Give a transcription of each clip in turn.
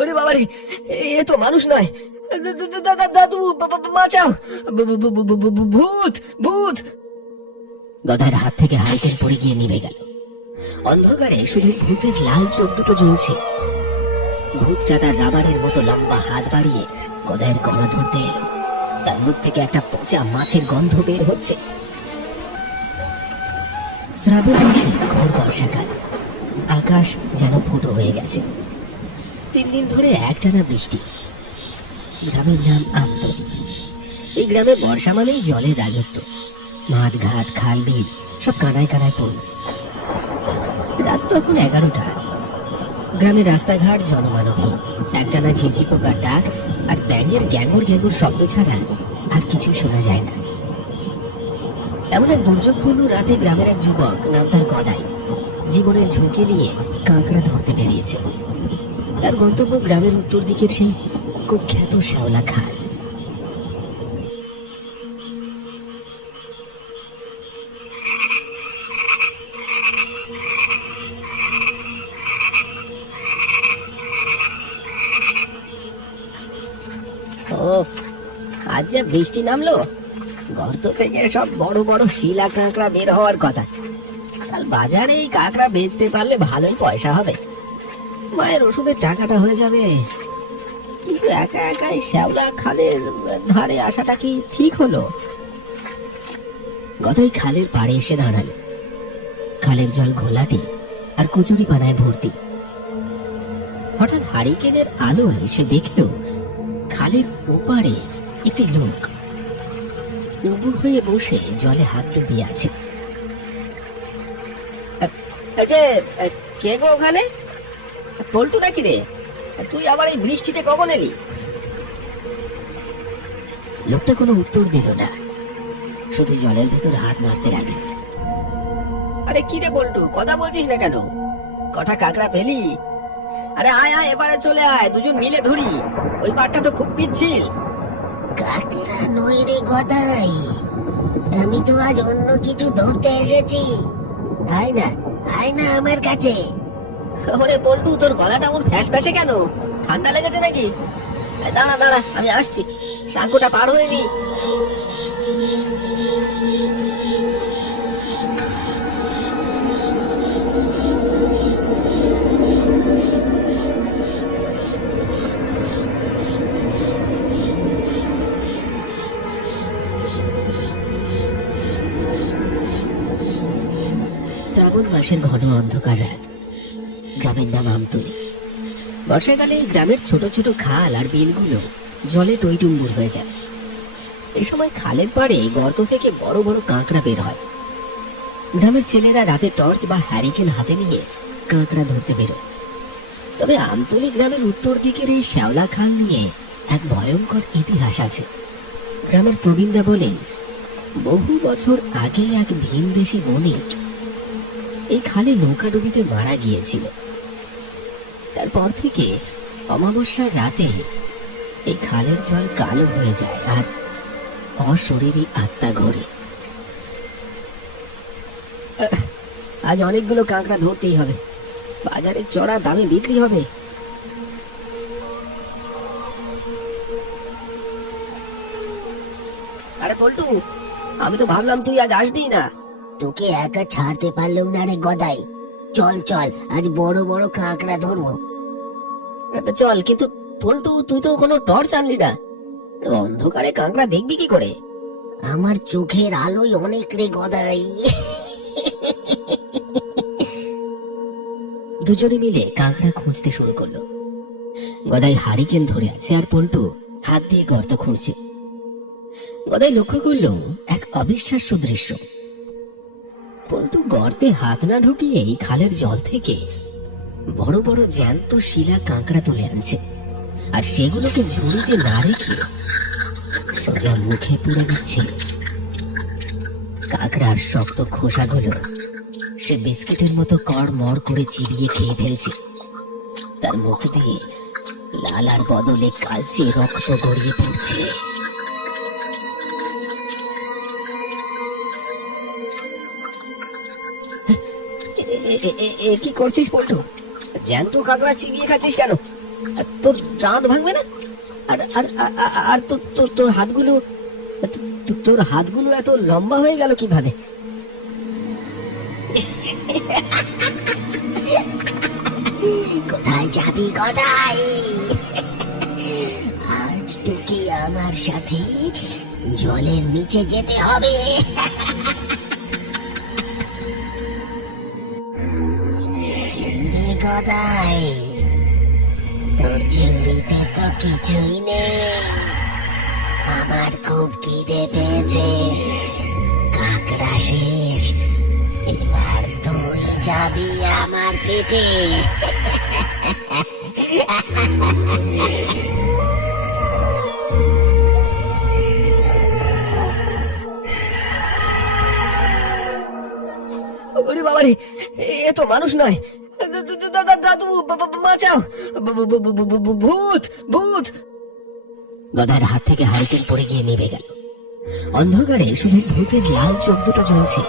ওরে বাবারে, এ তো মানুষ নয়। দাদু, বাঁচাও, ভূত ভূত। গদার হাত থেকে হারিকেন পড়ে গিয়ে নিভে গেল। অন্ধকারে শুধু ভূতের লাল চোখ দুটো জ্বলছে। ভূতটা তার রাবারের মতো লম্বা হাত বাড়িয়ে গদায়ের গলা ধরতে এলো। তার মুখ থেকে একটা পচা মাছের গন্ধ বের হচ্ছে। শ্রাবণ মাসে ঘোর বর্ষাকাল, আকাশ যেন ফুটো হয়ে গেছে। 3 দিন ধরে একটানা বৃষ্টি। গ্রামের নাম আমতলী। এই গ্রামে বর্ষা মানেই জলের রাজত্ব। মাঠ ঘাট খাল বিল সব কানায় কানায় পড়ল। রাত তখন 11টা। গ্রামের রাস্তাঘাট জনমানবহীন। একটানা ঝিঝি পোকার ডাক আর ব্যাঙের গ্যাঙর গ্যাঙর শব্দ ছাড়া আর কিছু শোনা যায় না। এমন এক দুর্যোগপূর্ণ রাতে গ্রামের এক যুবক, নাম তার গদাই, জীবনের ঝুঁকি নিয়ে কাঁকড়া ধরতে বেরিয়েছে। তার গন্তব্য গ্রামের উত্তর দিকের সেই কুখ্যাত শ্যাওলা খাল। আজ যা বৃষ্টি নামলো, গর্ত থেকে সব বড় বড় শিলা কাঁকড়া বের হওয়ার কথা। কাল বাজারে এই কাঁকড়া বেচতে পারলে ভালোই পয়সা হবে, মায়ের ওষুধের টাকাটা হয়ে যাবে। কিন্তু একা একা শ্যাওলা খালের ধারে আসাটা কি ঠিক হলো? গদাই খালের পাড়ে এসে দাঁড়ালো। খালের জল ঘোলাটে আর কচুরি পানায় ভর্তি। হঠাৎ হারিকেনের আলো এসে দেখল খালের ওপারে একটি লোক উবু হয়ে বসে জলে হাত ডুবিয়ে আছে। কে গো ওখানে? পল্টু নাকি রে? তুই আবার এই বৃষ্টিতে কখন এলি? লোকটা কোনো উত্তর দিল না, শুধু জলের ভেতর হাত নাড়তে লাগলো। আরে কি রে পল্টু, কথা বলছিস না কেন? কটা কাঁকড়া পেলি? আরে আয় আয়, এবারে চলে আয়, দুজন মিলে ধরি। ওই পাটটা তো খুব পিচ্ছিল। কাকড়া নই রে গদাই, আমি তো আজ অন্য কিছু ধরতে এসেছি। আয় না আমার কাছে। ওরে পল্টু, তোর গলাটা এমন ফ্যাস ফ্যাসে কেন? ঠান্ডা লেগেছে নাকি? দাঁড়া দাঁড়া, আমি আসছি, সাঁকোটা পার হয়ে নি। শ্রাবণ মাসের ঘন অন্ধকার রাত। গ্রামের নাম আমতলী। বর্ষাকালে এই গ্রামের ছোট ছোট খাল আর বিলগুলো জলে টইটুম্বুর হয়ে যায়। এই সময় খালের পাড়ে গর্ত থেকে বড় বড় কাঁকড়া বের হয়। গ্রামের ছেলেরা রাতে টর্চ বা হ্যারিকেন হাতে নিয়ে কাঁকড়া ধরতে বেরোয়। তবে আমতলী গ্রামের উত্তর দিকের এই শ্যাওলা খাল নিয়ে এক ভয়ঙ্কর ইতিহাস আছে। গ্রামের প্রবীণরা বলেন, বহু বছর আগে এক ভিনদেশী বণিক এই খালে নৌকাডুবিতে মারা গিয়েছিল। তারপর থেকে অমাবস্যার রাতে এই খালের জল কালো হয়ে যায় আর অশরীরী আত্মা ঘোরে। আজ অনেকগুলো কাঁকড়া ধরতেই হবে, বাজারে চড়া দামে বিক্রি হবে। আরে পল্টু, আমি তো ভাবলাম তুই আজ আসবি না। তোকে একা ছাড়তে পারলাম না রে গদাই। চল চল, আজ বড় বড় কাঁকড়া ধরবো। চল, কিন্তু পল্টু, তুই তো কোনো টর্চ আনলি না। অন্ধকারে কাঁকড়া দেখবি কি করে? আমার চোখের আলোয় অনেক রে গদাই। দুজনে মিলে কাঁকড়া খুঁজতে শুরু করলো। গদাই হারিকেন ধরে আছে আর পল্টু হাত দিয়ে গর্ত খুঁড়ছে। গদাই লক্ষ্য করলো এক অবিশ্বাস্য দৃশ্য। পল্টু গর্তে হাত না ঢুকিয়েই খালের জল থেকে বড় বড় জ্যান্ত শিলা কাঁকড়া তুলে আনছে, আর সেগুলোকে ঝুড়িতে না রেখে সোজা মুখে পুড়ে দিচ্ছে। কাঁকড়ার শক্ত খোসাগুলো সে বিস্কিটের মতো কড়মড় করে চিবিয়ে খেয়ে ফেলছে। তার মুখ দিয়ে লালার বদলে কালচে রক্ত গড়িয়ে পড়ছে। এর কি করছিস পল্টু? জ্যান্ত কাকড়া চিবিয়ে খাচ্ছিস কেন? আর তোর দাঁত ভাঙবে না? আর আর আর- আর তোর তোর তোর হাতগুলো, তোর হাতগুলো এত লম্বা হয়ে গেল কিভাবে? কোথায় যাবি গদাই? আজ তোকে আমার সাথে জলের নিচে যেতে হবে। রে গদাই, তোর ঝুড়িতে তো কিছুই নেই। আমার খুব খিদে পেয়েছে, কাকড়া শেষ, এবার তুই যাবি আমার পেটে। ওরে বাবারে, এ তো মানুষ নয়। দাদু, বাঁচাও! ভূত, ভূত! গদার হাত থেকে হারিকেন পড়ে গিয়ে নিভে গেল। অন্ধকারে শুধু ভূতের লাল চোখ দুটো জ্বলছে।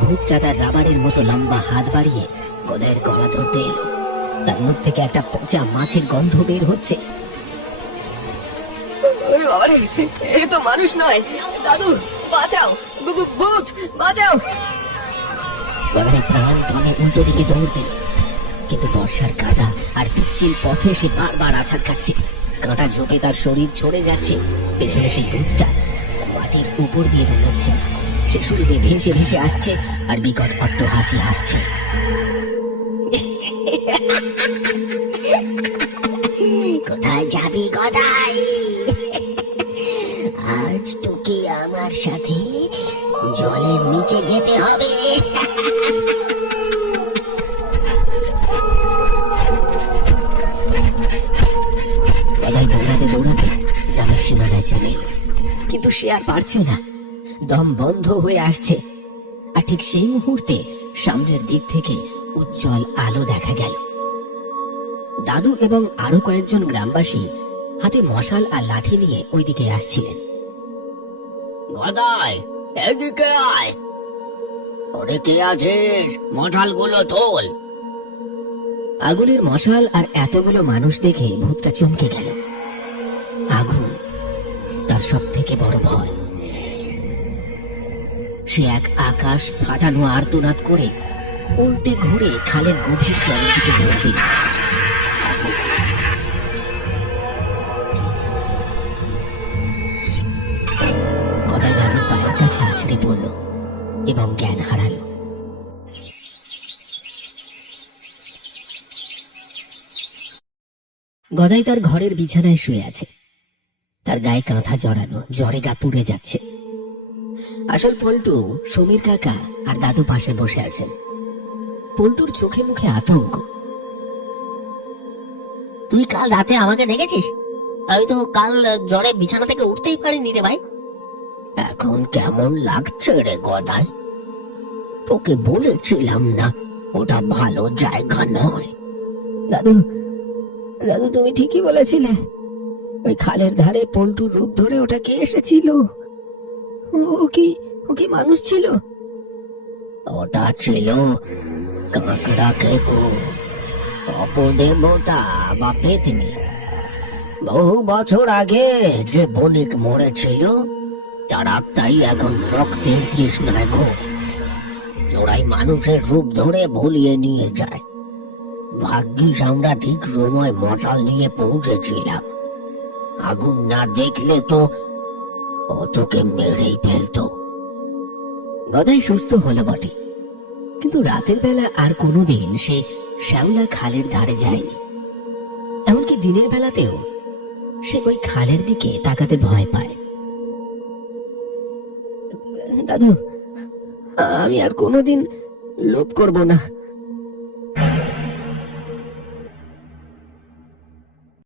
ভূতটা তার রাবারের মতো লম্বা হাত বাড়িয়ে গদায়ের গলা ধরতে এলো। তার মুখ থেকে একটা পচা মাছের গন্ধ বের হচ্ছে। ওরে বাবারে, এ তো মানুষ নয়! দাদু, বাঁচাও! ভূত, বাঁচাও! গদাই প্রাণপণে উল্টো দিকে দৌড় দিল, কিন্তু বর্ষার কাদা আর পিচ্ছিল পথে সে বারবার আছাড় খাচ্ছে। কাঁটা ঝোপে তার শরীর ছড়ে যাচ্ছে। পেছনে সেই ভূতটা মাটির উপর দিয়ে দৌড়াচ্ছে। সে শুরুতে ভেসে ভেসে আসছে আর বিকট অট্ট হাসি হাসছে। কোথায় যাবি গদাই? আজ তোকে আমার সাথে জলের নিচে যেতে হবে। গদাই দৌড়াতে দৌড়াতে গ্রামের সীমানায় চলে এলো, কিন্তু সে আর পারছে না। দম বন্ধ হয়ে আসছে। আর ঠিক সেই মুহূর্তে সামনের দিক থেকে উজ্জ্বল আলো দেখা গেল। দাদু এবং আরো কয়েকজন গ্রামবাসী হাতে মশাল আর লাঠি নিয়ে ওইদিকে আসছিলেন। গদাই, এদিকে আয়! ওরে কে আছিস? মশালগুলো তোল! আগুনের মশাল আর এতগুলো মানুষ দেখে ভূতটা চমকে গেল। আগুন তার সব থেকে বড় ভয়। সে এক আকাশ ফাটানো আর্তনাদ করে উল্টে ঘুরে খালের গভীর জলের দিকে ঝাঁপ দিল। গদাই দাদুর পায়ের কাছে আছড়ে পড়ল এবং জ্ঞান হারালো। গদাই তার ঘরের বিছানায় শুয়ে আছে। তার গায়ে কাঁথা জড়ানো, জ্বরে গা পুড়ে যাচ্ছে। আসল পল্টু, সমীর কাকা আর দাদু পাশে বসে আছেন। পল্টুর চোখে মুখে আতঙ্ক। তুই কাল রাতে আমাকে দেখেছিস? আমি তো কাল জ্বরে বিছানা থেকে উঠতেই পারিনি রে ভাই। এখন কেমন লাগছে রে গদাই? তোকে বলেছিলাম না ওটা ভালো জায়গা নয়। দাদু, দাদু তুমি ঠিকই বলেছিলে। ওই খালের ধারে পল্টুর রূপ ধরে ওটা কে এসেছিল? ও কি মানুষ ছিল? ওটা ছিল কাঁকড়া কেকো, অপদেবতা বা পেতনি। বহু বছর আগে যে বণিক মরেছিল তার আত্মাই এখন রক্তের তৃষ্ণায় ঘোর। ওরাই মানুষের রূপ ধরে ভুলিয়ে নিয়ে যায়। ভাগ্যিস আমরা ঠিক সময় মশাল নিয়ে পৌঁছেছিলাম। আগুন না দেখলে তো ও তোকে মেরেই ফেলতো। গদাই সুস্থ হলো বটে, কিন্তু রাতের বেলা আর কোনোদিন সে শ্যাওলা খালের ধারে যায়নি। এমনকি দিনের বেলাতেও সে ওই খালের দিকে তাকাতে ভয় পায়। দাদু, আমি আর কোনোদিন লোভ করব না।